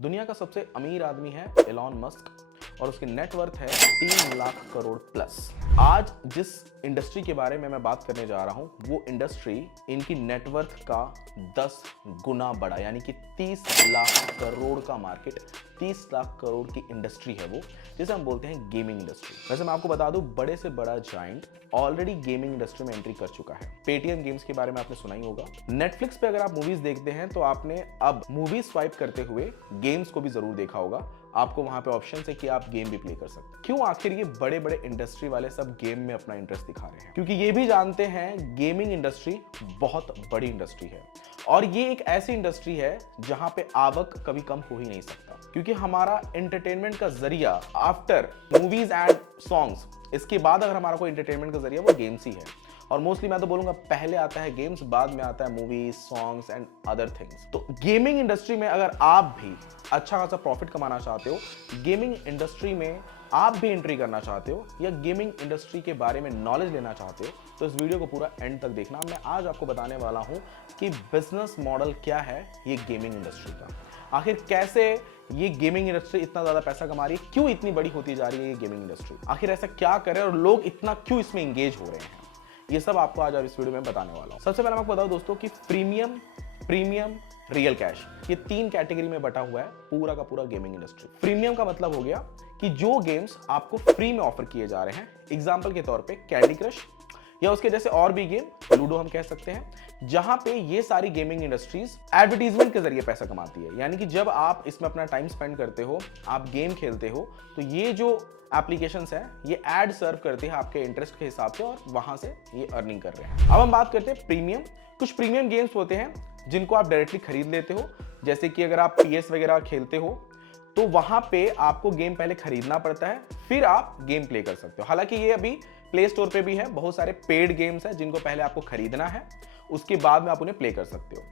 दुनिया का सबसे अमीर आदमी है एलॉन मस्क और उसकी नेटवर्थ है 3 लाख करोड़ प्लस। आज जिस इंडस्ट्री के बारे में मैं बात करने जा रहा हूं वो इंडस्ट्री इनकी नेटवर्थ का 10 गुना बड़ा, यानी कि 30 लाख करोड़ का मार्केट, 30 लाख करोड़ की इंडस्ट्री है वो, जिसे हम बोलते हैं गेमिंग इंडस्ट्री। वैसे मैं आपको बता दूं, बड़े से बड़ा जायंट ऑलरेडी गेमिंग इंडस्ट्री में एंट्री कर चुका है। पेटीएम गेम्स के बारे में आपने सुना ही होगा। नेटफ्लिक्स पे अगर आप मूवीज देखते हैं तो आपने अब मूवी स्वाइप करते हुए गेम्स को भी जरूर देखा होगा। आपको वहां पे ऑप्शन है कि आप गेम भी प्ले कर सकते हैं। क्यों आखिर ये बड़े बड़े इंडस्ट्री वाले सब गेम में अपना इंटरेस्ट दिखा रहे हैं? क्योंकि ये भी जानते हैं गेमिंग इंडस्ट्री बहुत बड़ी इंडस्ट्री है और ये एक ऐसी इंडस्ट्री है जहां पे आवक कभी कम हो ही नहीं सकता, क्योंकि हमारा एंटरटेनमेंट का जरिया आफ्टर मूवीज एंड सॉन्ग्स, इसके बाद अगर हमारा कोई एंटरटेनमेंट का जरिया वो गेम्स ही है। और मोस्टली मैं तो बोलूंगा पहले आता है गेम्स, बाद में आता है movies, songs and other things. तो गेमिंग इंडस्ट्री में अगर आप भी अच्छा खासा प्रॉफिट कमाना चाहते हो, गेमिंग इंडस्ट्री में आप भी एंट्री करना चाहते हो या गेमिंग इंडस्ट्री के बारे में नॉलेज लेना चाहते हो, तो इस वीडियो को पूरा एंड तक देखना। मैं आज आपको बताने वाला हूं कि बिजनेस मॉडल क्या है ये गेमिंग इंडस्ट्री का। आखिर कैसे ये गेमिंग इंडस्ट्री इतना ज्यादा पैसा कमा रही है, क्यों इतनी बड़ी होती जा रही है ये गेमिंग इंडस्ट्री, आखिर ऐसा क्या करे और लोग इतना क्यों इसमें एंगेज हो रहे हैं, ये सब आपको आज इस वीडियो में बताने वाला हूं। सबसे पहले मैं आपको बताऊं दोस्तों कि प्रीमियम, रियल कैश, ये 3 कैटेगरी में बटा हुआ है पूरा का पूरा गेमिंग इंडस्ट्री। प्रीमियम का मतलब हो गया कि जो गेम्स आपको फ्री में ऑफर किए जा रहे हैं, एग्जांपल के तौर पे कैंडी क्रश या उसके जैसे और भी गेम, लूडो हम कह सकते हैं, जहां पे ये सारी गेमिंग इंडस्ट्रीज एडवर्टीजमेंट के जरिए पैसा कमाती है। यानी कि जब आप इसमें अपना टाइम स्पेंड करते हो, आप गेम खेलते हो, तो ये जो एप्लीकेशंस है ये एड सर्व करते हैं आपके इंटरेस्ट के हिसाब से और वहां से ये अर्निंग कर रहे हैं। अब हम बात करते हैं प्रीमियम। कुछ प्रीमियम गेम्स होते हैं जिनको आप डायरेक्टली खरीद लेते हो, जैसे कि अगर आप PS वगैरह खेलते हो तो वहां पे आपको गेम पहले खरीदना पड़ता है, फिर आप गेम प्ले कर सकते हो। हालांकि ये अभी प्ले स्टोर पे भी है, बहुत सारे पेड गेम्स हैं जिनको पहले आपको खरीदना है, उसके बाद में आप उन्हें प्ले कर सकते हो।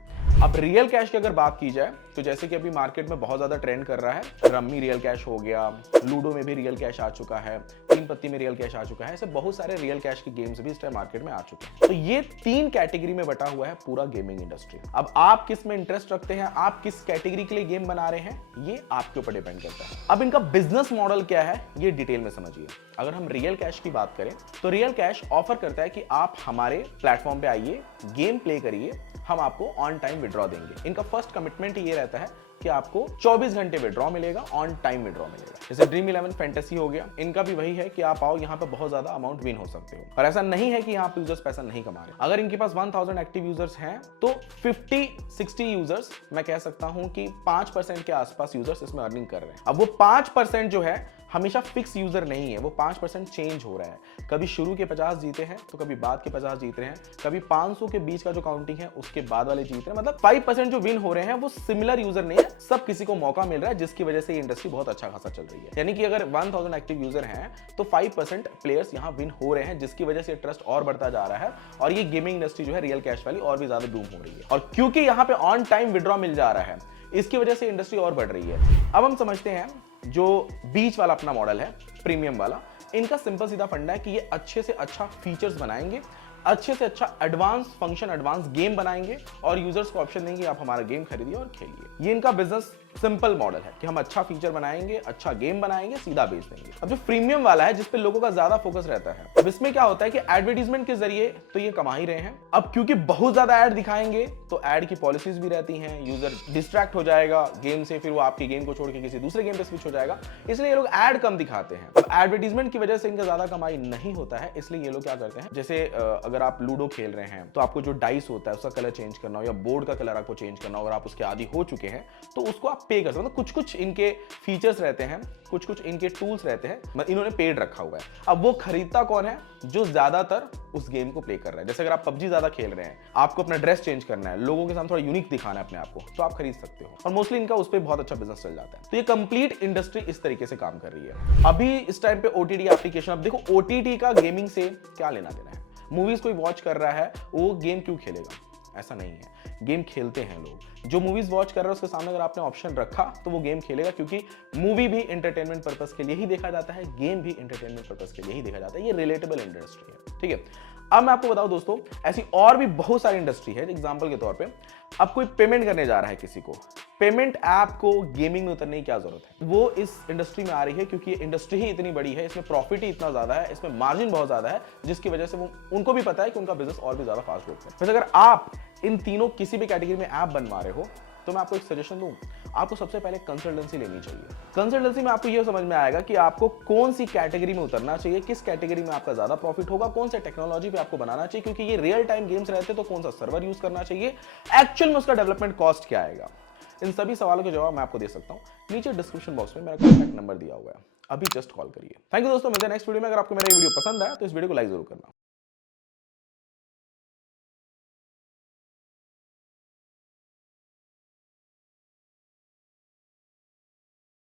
अब रियल कैश की अगर बात की जाए तो जैसे कि अभी मार्केट में बहुत ज्यादा ट्रेंड कर रहा है, रम्मी रियल कैश हो गया, लूडो में भी रियल कैश आ चुका है, 3 पत्ती में रियल कैश आ चुका है, ऐसे बहुत सारे रियल कैश के गेम्स भी इस टाइम मार्केट में आ चुके हैं। तो ये 3 कैटेगरी में बटा हुआ है पूरा गेमिंग इंडस्ट्री। अब आप किस में इंटरेस्ट रखते हैं, आप किस कैटेगरी के लिए गेम बना रहे हैं, ये आपके ऊपर डिपेंड करता है। अब इनका बिजनेस मॉडल क्या है ये डिटेल में समझिए। अगर हम रियल कैश की बात करें तो रियल कैश ऑफर करता है कि आप हमारे प्लेटफॉर्म पे आइए, गेम प्ले करिए, हम आपको ऑन टाइम विड्रॉ देंगे। इनका फर्स्ट कमिटमेंट ये रहता है कि आपको 24 घंटे विड्रॉ मिलेगा, ऑन टाइम विड्रॉ मिलेगा। जैसे ड्रीम 11 फैंटेसी हो गया, इनका भी वही है कि आप आओ यहाँ पे बहुत ज्यादा अमाउंट विन हो सकते हो। और ऐसा नहीं है कि यहाँ पे यूजर्स पैसा नहीं कमा रहे। अगर इनके पास 1000 एक्टिव यूजर्स हैं तो 50-60 यूजर्स, मैं कह सकता हूं कि 5% के आसपास यूजर्स इसमें अर्निंग कर रहे हैं। अब वो 5% जो है हमेशा फिक्स यूजर नहीं है, वो 5% चेंज हो रहा है। कभी शुरू के 50 जीते हैं तो कभी बाद के 50 जीत रहे हैं, कभी 500 के बीच का जो काउंटिंग है उसके बाद वाले जीत रहे हैं। मतलब 5% जो विन हो रहे हैं वो सिमिलर यूजर नहीं है, सब किसी को मौका मिल रहा है, जिसकी वजह से ये इंडस्ट्री बहुत अच्छा खासा चल रही है। यानी कि अगर 1000 एक्टिव यूजर हैं तो 5% प्लेयर्स यहाँ विन हो रहे हैं, जिसकी वजह से ट्रस्ट और बढ़ता जा रहा है और ये गेमिंग इंडस्ट्री जो है रियल कैश वाली और भी ज्यादा बूम हो रही है। और क्योंकि यहाँ पे ऑन टाइम विड्रॉ मिल जा रहा है, इसकी वजह से इंडस्ट्री और बढ़ रही है। अब हम समझते हैं जो बीच वाला अपना मॉडल है, प्रीमियम वाला, इनका सिंपल सीधा फंडा है कि ये अच्छे से अच्छा फीचर्स बनाएंगे, अच्छे से अच्छा एडवांस फंक्शन, एडवांस गेम बनाएंगे और यूजर्स को ऑप्शन देंगे आप हमारा गेम खरीदिए और खेलिए। ये इनका बिजनेस सिंपल मॉडल है कि हम अच्छा फीचर बनाएंगे, अच्छा गेम बनाएंगे, सीधा बेच देंगे। अब जो प्रीमियम वाला है, जिस पे लोगों का ज्यादा फोकस रहता है, अब इसमें क्या होता है कि एडवर्टीजमेंट के जरिए तो ये कमा ही रहे हैं। अब क्योंकि बहुत ज्यादा ऐड दिखाएंगे तो ऐड की पॉलिसीज भी रहती हैं, यूजर डिस्ट्रैक्ट हो जाएगा गेम से, फिर वो आपके गेम को छोड़ के किसी दूसरे गेम पे स्विच हो जाएगा, इसलिए ये लोग ऐड कम दिखाते हैं। अब एडवर्टीजमेंट की वजह से इनका ज्यादा कमाई नहीं होता है, इसलिए ये लोग क्या करते हैं, जैसे अगर आप लूडो खेल रहे हैं तो आपको जो डाइस होता है उसका कलर चेंज करना हो या बोर्ड का कलर आपको चेंज करना हो, अगर आप उसके आदी हो चुके हैं तो उसको आप पे कर सकते हो। कुछ इनके फीचर्स रहते हैं, कुछ इनके टूल्स रहते हैं, इन्होंने पेड रखा हुआ है। अब वो खरीदता कौन है, जो ज्यादातर उस गेम को प्ले कर रहा है। जैसे अगर आप PUBG ज्यादा खेल रहे हैं, आपको अपना ड्रेस चेंज करना है, लोगों के सामने थोड़ा यूनिक दिखाना है अपने आप को, तो आप खरीद सकते हो और मोस्टली इनका उस पर बहुत अच्छा बिजनेस चल जाता है। तो ये कंप्लीट इंडस्ट्री इस तरीके से काम कर रही है। अभी इस टाइम पे OTT एप्लीकेशन, अब देखो OTT का गेमिंग से क्या लेना देना है। मूवीज कोई वॉच कर रहा है, वो गेम क्यों खेलेगा, ऐसा नहीं है। गेम खेलते हैं लोग, जो मूवीज वॉच कर रहा है उसके सामने अगर आपने ऑप्शन रखा तो वो गेम खेलेगा, क्योंकि मूवी भी एंटरटेनमेंट पर्पस के लिए ही देखा जाता है, गेम भी एंटरटेनमेंट पर्पस के लिए ही देखा जाता है। ये रिलेटेबल इंडस्ट्री है, ठीक है। अब मैं आपको बताऊं दोस्तों, ऐसी और भी बहुत सारी इंडस्ट्री है। एग्जांपल के तौर पे अब कोई पेमेंट करने जा रहा है किसी को, पेमेंट ऐप को गेमिंग में उतरने की क्या जरूरत है? वो इस इंडस्ट्री में आ रही है क्योंकि ये इंडस्ट्री ही इतनी बड़ी है, इसमें प्रॉफिट ही इतना ज्यादा है, इसमें मार्जिन बहुत ज्यादा है, जिसकी वजह से वो उनको भी पता है कि उनका बिजनेस और भी ज्यादा फास्ट ग्रोथ है। वैसे अगर आप इन तीनों किसी भी कैटेगरी में ऐप बनवा रहे हो तो मैं आपको एक सजेशन दूं, आपको सबसे पहले कंसल्टेंसी लेनी चाहिए। कंसल्टेंसी में आपको यह समझ में आएगा कि आपको कौन सी कैटेगरी में उतरना चाहिए, किस कैटेगरी में आपका ज्यादा प्रॉफिट होगा, कौन से टेक्नोलॉजी पे आपको बनाना चाहिए, क्योंकि ये रियल टाइम गेम्स रहते तो कौन सा सर्वर यूज करना चाहिए, एक्चुअल में उसका डेवलपमेंट कॉस्ट क्या आएगा। इन सभी सवालों के जवाब मैं आपको दे सकता हूं। नीचे डिस्क्रिप्शन बॉक्स में मेरा कॉन्टैक्ट नंबर दिया हुआ है, अभी जस्ट कॉल करिए। थैंक यू दोस्तों, मिलते हैं नेक्स्ट वीडियो में। अगर आपको मेरा ये वीडियो पसंद आया तो इस वीडियो को लाइक जरूर करना।